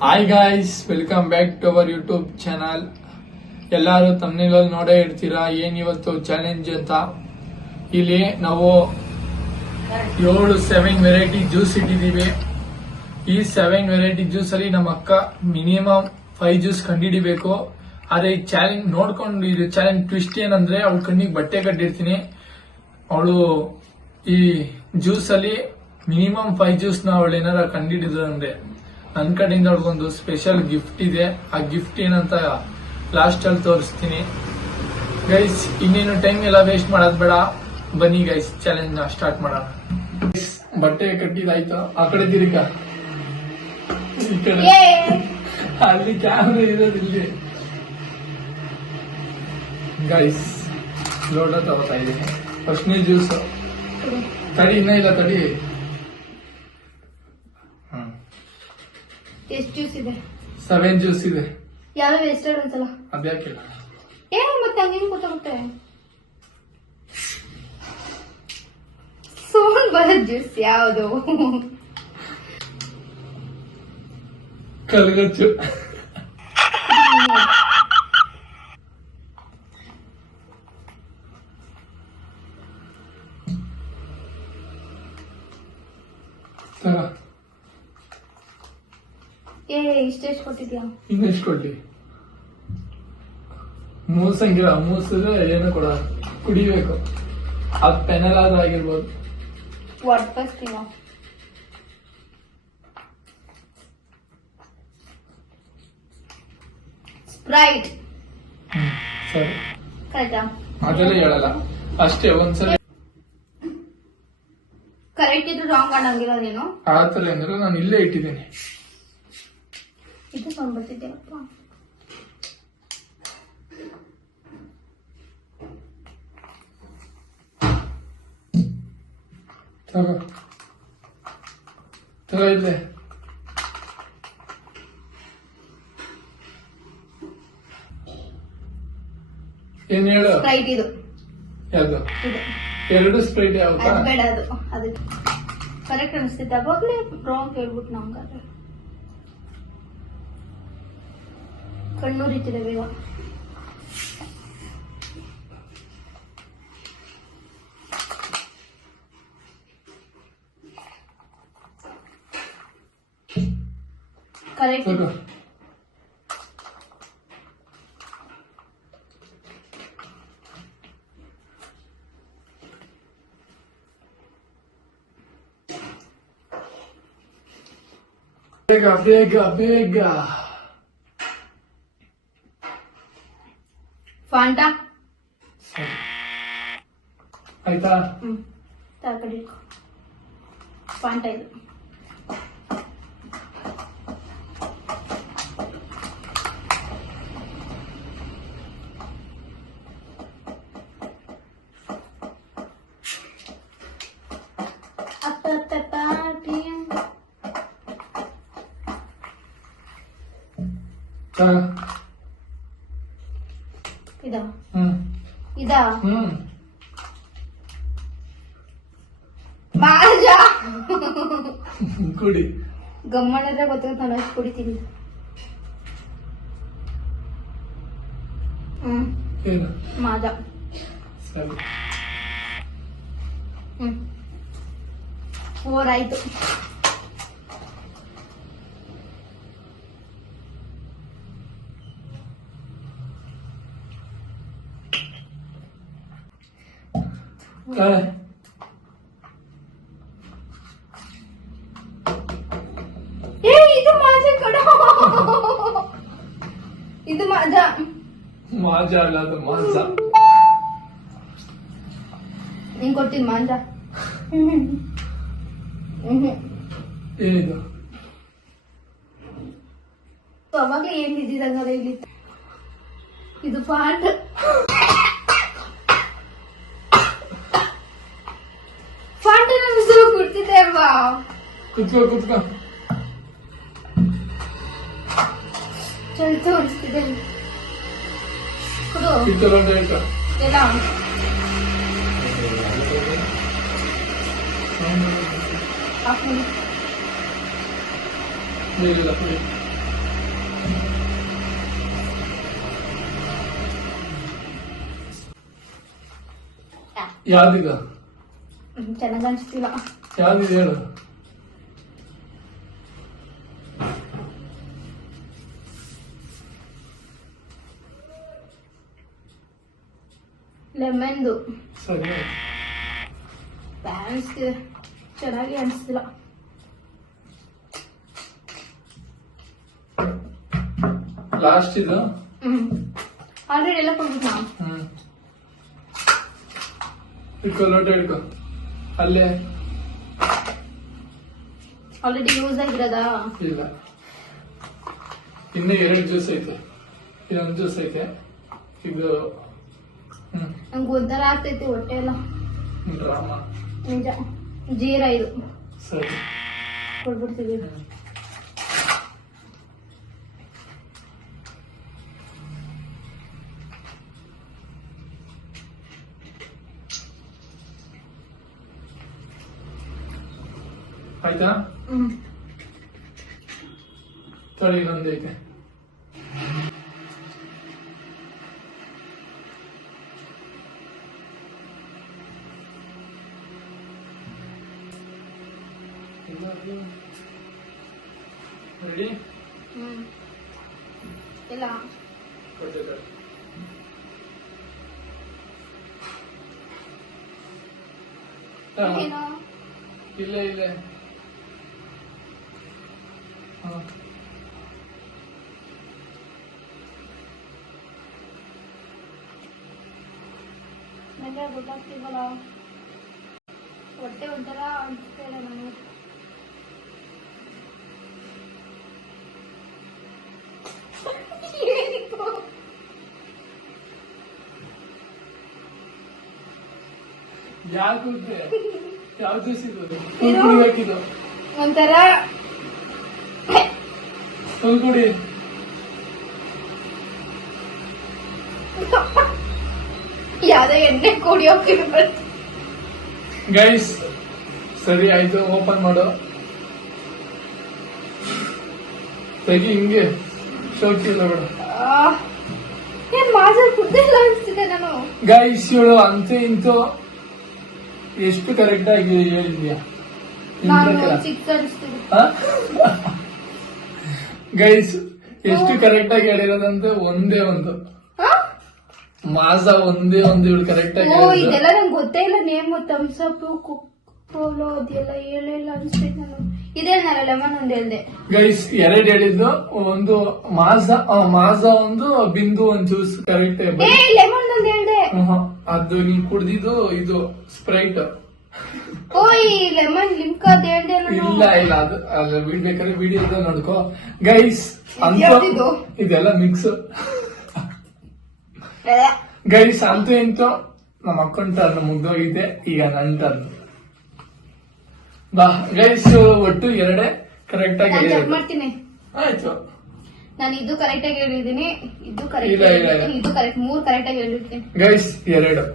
Hi guys, welcome back to our YouTube channel. ಎಲ್ಲರೂ ತಮ್ಮನೇಲಿ ನೋಡೇ ಇರ್ತೀರಾ ಏನ್ ಇವತ್ತು ಚಾಲೆಂಜ್ ಅಂತ. ಇಲ್ಲಿ ನಾವು 7 ವೆರೈಟಿ ಜ್ಯೂಸ್ ಇಟ್ಟಿದೀವಿ. ಈ 7 ವೆರೈಟಿ ಜ್ಯೂಸ್ ಅಲ್ಲಿ ನಮ್ಮ ಅಕ್ಕ ಮಿನಿಮಮ್ 5 ಜ್ಯೂಸ್ ಕಂಡಿಡಿಬೇಕು. ಆದ್ರೆ ಈ ಚಾಲೆಂಜ್ ನೋಡ್ಕೊಂಡು ಇದು ಚಾಲೆಂಜ್ ಟ್ವಿಸ್ಟ್ ಏನಂದ್ರೆ ಅವಳ ಕಣ್ಣಿಗೆ ಬಟ್ಟೆ ಕಟ್ಟಿರ್ತೀನಿ. ಅವಳು ಈ ಜ್ಯೂಸ್ ಅಲ್ಲಿ ಮಿನಿಮಮ್ 5 ಜ್ಯೂಸ್ ನ ಅವಳು ಏನಾರ ಕಂಡಿಡಿದ್ರು ಅಂದ್ರೆ ನನ್ನ ಕಡೆಯಿಂದ ಅವ್ರಿಗೊಂದು ಸ್ಪೆಷಲ್ ಗಿಫ್ಟ್ ಇದೆ. ಆ ಗಿಫ್ಟ್ ಏನಂತ ಲಾಸ್ಟ್ ಅಲ್ಲಿ ತೋರಿಸ್ತೀನಿ. ಗೈಸ್, ಇನ್ನೇನು ಟೈಮ್ ಎಲ್ಲ ವೇಸ್ಟ್ ಮಾಡೋದ್ ಬೇಡ, ಬನ್ನಿ ಗೈಸ್ ಚಾಲೆಂಜ್ ನ ಸ್ಟಾರ್ಟ್ ಮಾಡೋಣ. ಬಟ್ಟೆ ಕಟ್ಟಿದಾಯ್ತು, ಆ ಕಡೆ ತಿರುಗ, ಈ ಕಡೆ ಅಲ್ಲಿ ಕ್ಯಾಮ್ರಾ ಇರೋದಿಲ್ಲಿ. ಗೈಸ್, ಲೋಟ ತಗೋತಾ ಇದ್ದೀನಿ. ಫಸ್ಟ್ನೇ ಜ್ಯೂಸ್ ತಡಿ, ಇನ್ನ ಇಲ್ಲ ತಡಿ. ಎಷ್ಟು ಜ್ಯೂಸ್ ಇದೆ? 7 ಜ್ಯೂಸ್ ಇದೆ. ಯಾವ ಎಷ್ಟೆರಡು ಒಂದ್ಸಲ ಅದ್ಯಾಕಿಲ್ಲ ಮತ್ತೆ ಹಂಗೇನು ಗೊತ್ತಾಗುತ್ತೆ? ಸೋನ್ ಬರೋ ಜ್ಯೂಸ್ ಯಾವುದು? ಕಲ್ಗಚ್ಚು. ಇಷ್ಟೆಷ್ಟು ಕೊಟ್ಟಿದ್ಯಾ? ಇನ್ನೆಷ್ಟು ಕೊಟ್ಟಿ? ಮೂಸಂಗಿಲ್ಲ, ಮೂಸಿದ್ರೆ ಏನು ಕೊಡ, ಕುಡಿಬೇಕು. ಅದು ಪೆನಲ್ ಆದ್ರೂ ಆಗಿರ್ಬೋದು. ಒಡ್ಪಿಸ್ತೀನೋ? ಸ್ಪ್ರೈಟ್. ಸರಿ, ಕರೆಕ್ಟಾ? ಅದೆಲ್ಲ ಹೇಳಲ್ಲ, ಅಷ್ಟೇ ಒಂದ್ಸಲ. ಕರೆಕ್ಟ್ ಇದ್ರು ರಾಂಗ್ ಅನ್ನಂಗಿಲ್ಲ ನೀನು. ಆತರ ಅಂದ್ರೆ ನಾನು ಇಲ್ಲೇ ಇಟ್ಟಿದ್ದೀನಿ. ಇದು ಸೌಂಡ್ ಬರ್ತಿದ್ದೇನಪ್ಪ. ತಗೋ ಇಲ್ಲೇ. ಏನ್ ಹೇಳು? ಸ್ಪ್ರೈಟ್ ಇದು. ಯಾವ್ದು? ಇದು 2 ಸ್ಪ್ರೈಟ್ ಯಾವ್ದಾ? ಅದು ಬೇಡ, ಅದು ಕರೆಕ್ಟ್ ಅನಿಸ್ತಿದ್ದೆ. ಅವಾಗಲೇ ರಾಂಗ್ ಹೇಳ್ಬಿಟ್ಟು ನಮ್ಗಾದ್ರೆ ಕಣ್ಣೂರಿತಿದೆ ಬೇಗ. ಕರೆಕ್ಟ್. ಬೇಗ ಬೇಗ ಬೇಗ. ಫಾಂಟಾ ಆಯ್ತಾ? ಕಡೆ ಫಾಂಟಾ ಇದು. ಇದಾ? ಇದಾ? ಮಾಜಾ ಕುಡಿ. ಗಮ್ಮಣ್ಣಿದ್ರೆ ಗೊತ್ತಾಗುತ್ತೆ, ನಾನು ಅಷ್ಟು ಕುಡಿತೀನಿ. ಏನು? ಮಾಜಾ. ಸರಿ. 4 ಆಯ್ತು. ಇದು ಮಾಜಾ ಕೊಡ. ಇದು ಮಾಜಾ. ಮಾಜಾ ಅಲ್ಲ, ಅದು ಮಾಂಸ. ನೀನ್ ಕೊಟ್ಟಿದ್ ಮಾಂಜಾ. ಏನಿದು? ಅವಾಗ್ಲೇ ಏನ್ ಇದ್ದಿದಂಗಲ್ಲ ಇಲ್ಲಿ. ಇದು ಪಾಟ್. ಪಾಟ್ ಹೆಸರು ಕೊಡ್ತಿದ್ದೆ ಅಲ್ವಾ? ಕುತ್ಕೋ ಕುತ್ಕೋ. ಚಲ್ತು ಅನಿಸ್ತಿದೆ. ಕೊಡು ಎಲ್ಲ. ಇಲ್ಲ ಯಾವ್ದಿದ ಚೆನ್ನಾಗ್ ಅನ್ಸ್ತಿಲ್ಲ. ಯಾವ್ದಿದೆ ಹೇಳು. ಲೆಮನ್ದು ಸರಿ ಅನಿಸ್ತಿದೆ, ಚೆನ್ನಾಗಿ ಅನಿಸ್ತಿಲ್ಲ. ಲಾಸ್ಟ್ ಇದು. ಆಲ್ರೆಡಿ ಎಲ್ಲ ಕೊಡ್ಬಿಟ್ಟು ಇಟ್ಕೊ ಲೋಟ ಇಟ್ಕೊ ಅಲ್ಲೇ. ಆಲ್ರೆಡಿ ಯೂಸ್ ಆಗಿರೋದಾ? ಇಲ್ಲ, ಇನ್ನೂ 2 ಜ್ಯೂಸ್ ಐತೆ. ಇದೊಂದು ಜ್ಯೂಸ್ ಐತೆ. ಇದು ನಂಗೆ ಒಂಥರ ಆಗ್ತೈತಿ ಹೊಟ್ಟೆ ಎಲ್ಲ. ಡ್ರಾಮಾ ನಿಜ. ಜೀರಾ ಇದು ಸರಿ ಕೊಡ್ಬಿಡ್ತೀವಿ. ಆಯ್ತಾ? ತೊಳಿ ಇನ್ನೊಂದೈತೆ. ರೆಡಿ? ಇಲ್ಲ ಏನು ಇಲ್ಲ ಇಲ್ಲ. ನನಗೆ ಗೊತ್ತಾಗ್ತಿಲ್ವಲ್ಲ, ಹೊಟ್ಟೆ ಒಂಥರ ಅನ್ಸ್ತಿಲ್ಲ ನನಗೆ. ಯಾಕೆ ಯಾವ ಜ್ಯೂಸ್ ಇದು? ಕುಡಿ ಹಾಕಿದ್ದು ಒಂಥರ ಫುಲ್ ಕುಡಿ. ಯಾವ್ದೋ ಎಣ್ಣೆ ಕುಡಿಯೋಕೆ ಗೈಸ್ ಸರಿ ಆಯ್ತು, ಓಪನ್ ಮಾಡು. ತೆಗಿ ಹಿಂಗೆ, ಶೋಕಿ ಇಲ್ಲ ಬೇಡ. ಏನ್ ಮಾಜಲ್ ಕುದ್ದಿಲ್ಲ ಅನ್ಸ್ತಿದೆ ನಾನು. ಗೈಸ್ ಇವಳು ಅಂತೂ ಇಂತೂ ಎಷ್ಟು ಕರೆಕ್ಟ್ ಆಗಿ ಹೇಳಿದ್ಯಾ? ನಾನು ಚಿಕ್ಕ ಅನಿಸ್ತಿದೆ. ಗೈಸ್ ಎಷ್ಟು ಕರೆಕ್ಟ್ ಆಗಿ ಹೇಳಿರೋದಂತೆ ಒಂದೇ ಒಂದು ಮಾಜಾ, ಒಂದೇ ಒಂದು ಇವಳು ಕರೆಕ್ಟ್ ಆಗಿ ಓ ಹೇಳಿದ್ದು. ಇದೆಲ್ಲ ನಂಗೆ ಗೊತ್ತೇ ಇಲ್ಲ. ನೇಮು ಥಮ್ಸಪ್ ಕೋಲೋ ಅದೆಲ್ಲ ಹೇಳಿಲ್ಲ ಅನ್ಸ್ತಿದೆ ನಾನು. ಇದೇನಲ್ಲ ಲೆಮನ್ ಒಂದು ಹೇಳ್ದೆ. ಗೈಸ್ 2 ಹೇಳಿದ್ದು, ಒಂದು ಮಾಜಾ ಒಂದು ಬಿಂದು ಒಂದು ಜ್ಯೂಸ್ ಕರೆಕ್ಟ್. ಏ ಲೆಮನ್ ಒಂದು ಹೇಳ್ದೆ. ಅದು ನೀನ್ ಕುಡ್ದಿದ್ದು ಇದು ಸ್ಪ್ರೈಟ್. ಓ ಈ ಲೆಮನ್ ಲಿಮ್ಕಾದ್ ಹೇಳ್ದೆ ಇಲ್ಲ ಇಲ್ಲ, ಅದು ಅಲ್ಲ ಬೇಕಾದ್ರೆ ವಿಡಿಯೋ ನೋಡ್ಕೋ. ಗೈಸ್ ಯಾವ್ದಿದು? ಇದೆಲ್ಲ ಮಿಕ್ಸ್. ಗೈಸ್ ಅಂತೂ ಇಂತೂ ನಮ್ಮ ಅಕ್ಕನ ಟರ್ನ್ ಮುಗ್ದೋಗಿದೆ, ಈಗ ನನ್ನ ಟರ್ನ್. ಬಾ ಗೈಸ್, ಒಟ್ಟು 2 ಕರೆಕ್ಟ್ ಆಗಿ ನಾನು ಚೆಕ್ ಹೇಳಿರೋದು. ಮಾಡ್ತೀನಿ. ಆಯ್ತು, ನಾನು ಇದು ಕರೆಕ್ಟ್ ಆಗಿ ಹೇಳಿದ್ದೀನಿ, ಇದು ಇಲ್ಲ, ಕರೆಕ್ಟ್ ಇಲ್ಲ, ಇಲ್ಲ. ಇದು ಕರೆಕ್ಟ್, 3 ಕರೆಕ್ಟ್ ಆಗಿ ಹೇಳಿರ್ತೀನಿ. ಗೈಸ್ 2